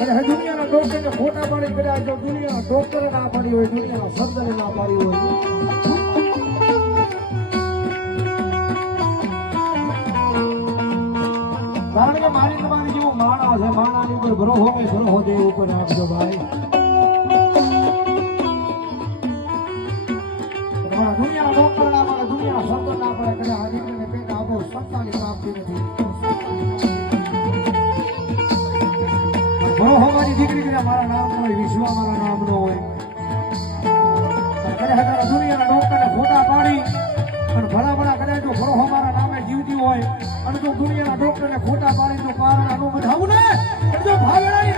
અને દુનિયાના ડોક્ટરને ખોટા પાડી કર્યા જો દુનિયાના ડોક્ટરે ના પાડી હોય દુનિયાના સર્જને ના પાડી હોય કારણ કે મારી તમારી જેવું માણા છે માણાની ઉપર ભરોહો હોય ભરોહો દે ઉપર રાખજો ભાઈ દુનિયાના ડોક્ટર ના પડે દુનિયાના સર્જન ના પડે કરે આ દીકરીને પેટ આપો સત્તાની પ્રાપ્તિ નથી ભરોહો મારી દીકરી મારા નામ હોય વિશ્વ મારા નામ નો હોય દુનિયાના ડોક્ટરને ખોટા પાડી અને ભલા ભલા કદાચ જો ભરોહો મારા નામે જીવતી હોય અને જો દુનિયાના ડોક્ટરને ખોટા પાડી તો કારણ આનું બધાવું ને જો ભાવેડાની